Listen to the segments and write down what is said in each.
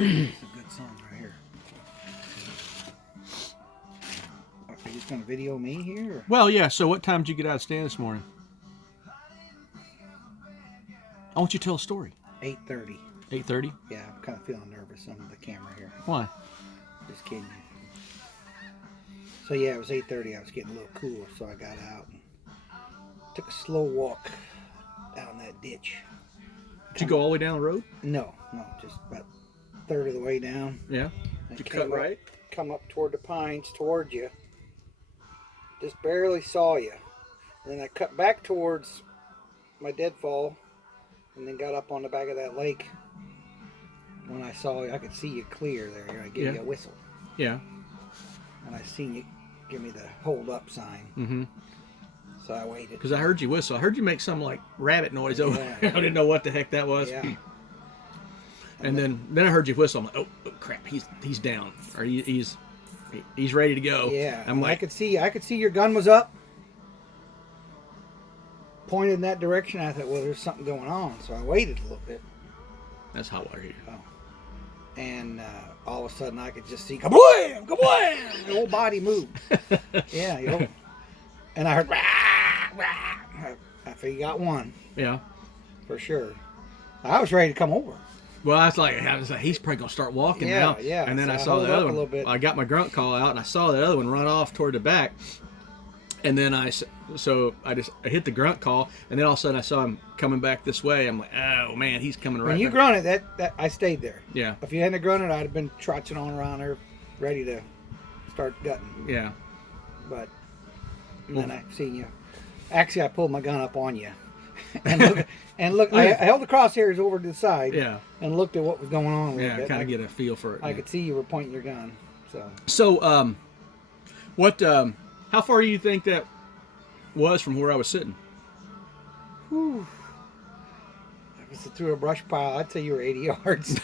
It's a good song right here. Are you just going to video me here? Or? Well, yeah. So what time did you get out of stand this morning? I want you to tell a story. 8:30. 8:30? Yeah, I'm kind of feeling nervous on the camera here. Why? Just kidding. So yeah, it was 8:30. I was getting a little cool, so I got out and took a slow walk down that ditch. Did you go all the way down the road? No, just about a third of the way down. Yeah. And Did you cut right? Come up toward the pines, toward you. Just barely saw you. And then I cut back towards my deadfall, and then got up on the back of that lake. When I saw you, I could see you clear there. I gave you a whistle. Yeah. And I seen you give me the hold up sign. Mm-hmm. So I waited. Because I heard you whistle. I heard you make some like rabbit noise over there. I didn't know what the heck that was. Yeah. And then I heard you whistle. I'm like, oh crap, he's down, or he's ready to go. Yeah. I'm like, I could see your gun was up, pointed in that direction. I thought, well, there's something going on. So I waited a little bit. that's hot water here. Oh. And all of a sudden, I could just see kablam, kablam. The whole body moved. Yeah, you know. And I heard, rah, rah. I figured you got one Yeah. for sure. I was ready to come over. Well, I was like, he's probably gonna start walking now. Yeah. And then So I I saw hold the up other a one. little bit. I got my grunt call out, and I saw the other one run off toward the back. And then I hit the grunt call, and then all of a sudden I saw him coming back this way. I'm like, oh man, he's coming right. When you back. grunted, that I stayed there. Yeah. If you hadn't grunted, I'd have been trotching on around there, ready to start gutting. Yeah. But then I seen you. Actually, I pulled my gun up on you, and look. I held the crosshairs over to the side. Yeah. And looked at what was going on. A little Yeah. bit. Kind of get a feel for it. I could see you were pointing your gun. So, what? How far do you think that was from where I was sitting? Whew. If it's through a brush pile, I'd say you were 80 yards.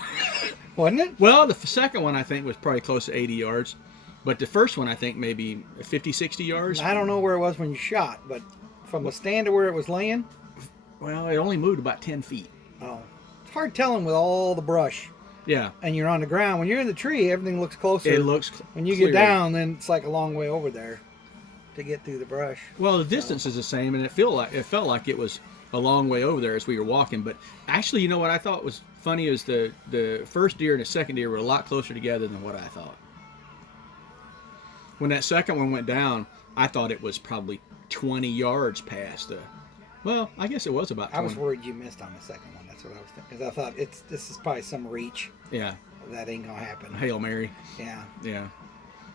Wasn't it? Well, the second one I think was probably close to 80 yards, but the first one I think maybe 50, 60 yards. I don't know where it was when you shot, but from the stand to where it was laying. Well, it only moved about 10 feet. Oh, it's hard telling with all the brush. Yeah. And you're on the ground. When you're in the tree, everything looks closer. It looks when you clearer. get down, then it's like a long way over there to get through the brush. Well, the distance is the same, and it felt like it was a long way over there as we were walking. But actually, you know what I thought was funny is the first deer and the second deer were a lot closer together than what I thought. When that second one went down, I thought it was probably 20 yards past the. Well, I guess it was about 20. I was worried you missed on the second one. That's what I was thinking. Because I thought this is probably some reach. Yeah. That ain't gonna happen. Hail Mary. Yeah. Yeah.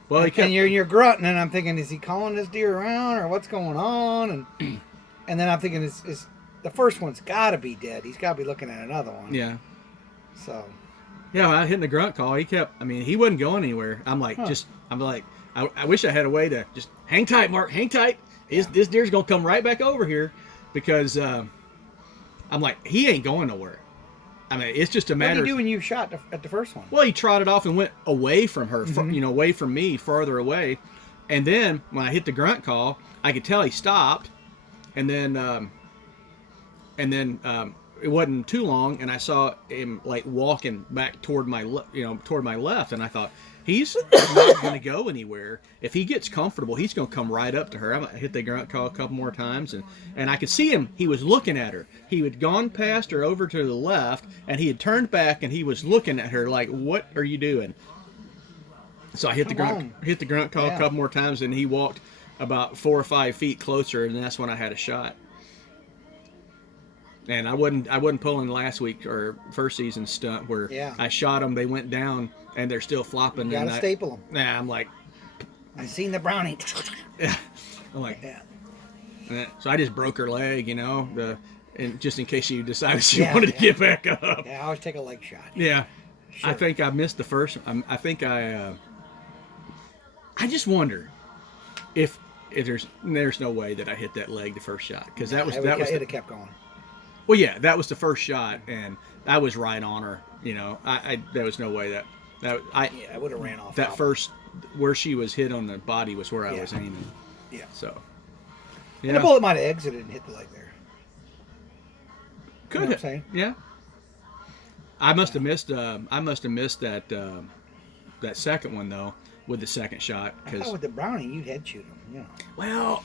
Well, and you're grunting, and I'm thinking, is he calling this deer around, or what's going on? And then I'm thinking, is the first one's got to be dead. He's got to be looking at another one. Yeah. So. Yeah, when I hit the grunt call, he wasn't going anywhere. I'm like, I wish I had a way to just hang tight, Mark, hang tight. This deer's gonna come right back over here, because I'm like, he ain't going nowhere. I mean, it's just a matter. What did you do when you shot at the first one? Well, he trotted off and went away from her, away from me, farther away. And then when I hit the grunt call, I could tell he stopped. And then it wasn't too long, and I saw him like walking back toward my left, and I thought, he's not going to go anywhere. If he gets comfortable, he's going to come right up to her. I hit the grunt call a couple more times, and I could see him. He was looking at her. He had gone past her over to the left, and he had turned back, and he was looking at her like, "What are you doing?" So I hit the grunt call a couple more times, and he walked about 4 or 5 feet closer, and that's when I had a shot. And I wasn't pulling last week or first season stunt where I shot them, they went down, and they're still flopping. You gotta staple them. Yeah, I'm like, I seen the brownie. Yeah, I'm like, so I just broke her leg, and just in case she decided she wanted to get back up. Yeah, I always take a leg shot. Yeah, sure. I think I missed the first. I think I just wonder if there's no way that I hit that leg the first shot, because that was it would have kept going. Well, yeah, that was the first shot, and I was right on her. There was no way I would have ran off. That first, where she was hit on the body was where I was aiming. Yeah. So. Yeah. And the bullet might have exited and hit the leg there. Could you know what I'm saying? Yeah. I must have missed. I must have missed that that second one though with the second shot. I thought with the Browning you'd head shoot them. You know. Well,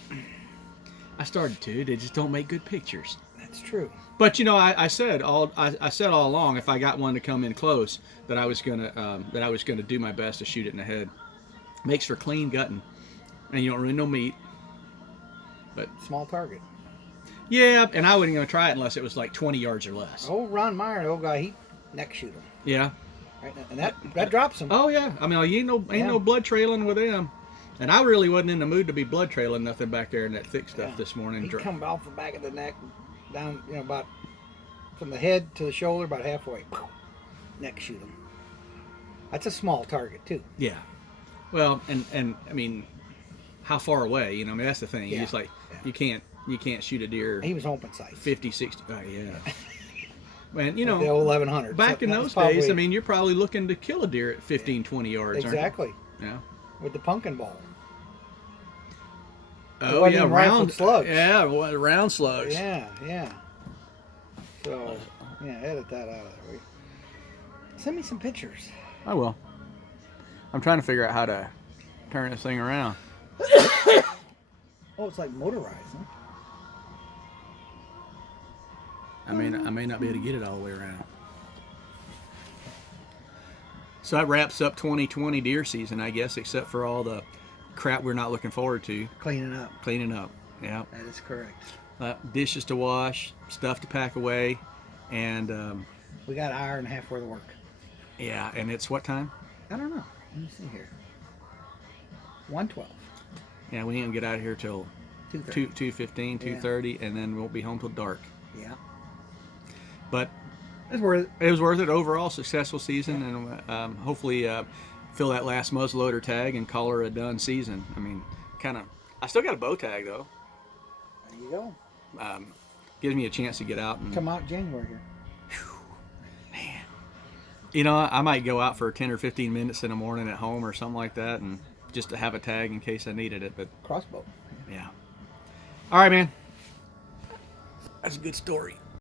I started to. They just don't make good pictures. That's true. But you know, I said all along if I got one to come in close that I was gonna do my best to shoot it in the head. Makes for clean gutting, and you don't ruin no meat. But Small target. yeah, and I wasn't gonna try it unless it was like 20 yards or less. Oh, Ron Meyer, the old guy, he neck shoot him. Yeah. Right now, and that drops him. Oh yeah. I mean, ain't no blood trailing with them. And I really wasn't in the mood to be blood trailing nothing back there in that thick stuff this morning. He come off the back of the neck, down, about from the head to the shoulder, about halfway. Neck shoot him. That's a small target too. Yeah. Well, and I mean, how far away? I mean, that's the thing. Yeah. It's like you can't shoot a deer. He was open sight. 50, 60. Oh yeah. Man, The old 1100. back in those days, I mean, you're probably looking to kill a deer at 15, 20 yards. Exactly. Aren't you? Yeah. With the pumpkin ball. Oh yeah, rifled slugs. Yeah, round slugs. Yeah. So edit that out of there. Send me some pictures. I will. I'm trying to figure out how to turn this thing around. Oh, it's like motorized, huh? I may not be able to get it all the way around. So that wraps up 2020 deer season, I guess, except for all the crap we're not looking forward to. Cleaning up. Yeah. That is correct. Dishes to wash, stuff to pack away, and We got an hour and a half worth of work. yeah. And it's what time? I don't know. Let me see here. 1:12. Yeah, we ain't gonna get out of here till 2:15, 2:30, and then we won't be home till dark. Yeah. But It's worth it. it was worth it. Overall, successful season, and hopefully fill that last muzzleloader tag and call her a done season. I mean, I still got a bow tag though. There you go. Gives me a chance to get out and Come out January here. man. I might go out for 10 or 15 minutes in the morning at home or something like that, and just to have a tag in case I needed it. But Crossbow. yeah. All right, man. That's a good story.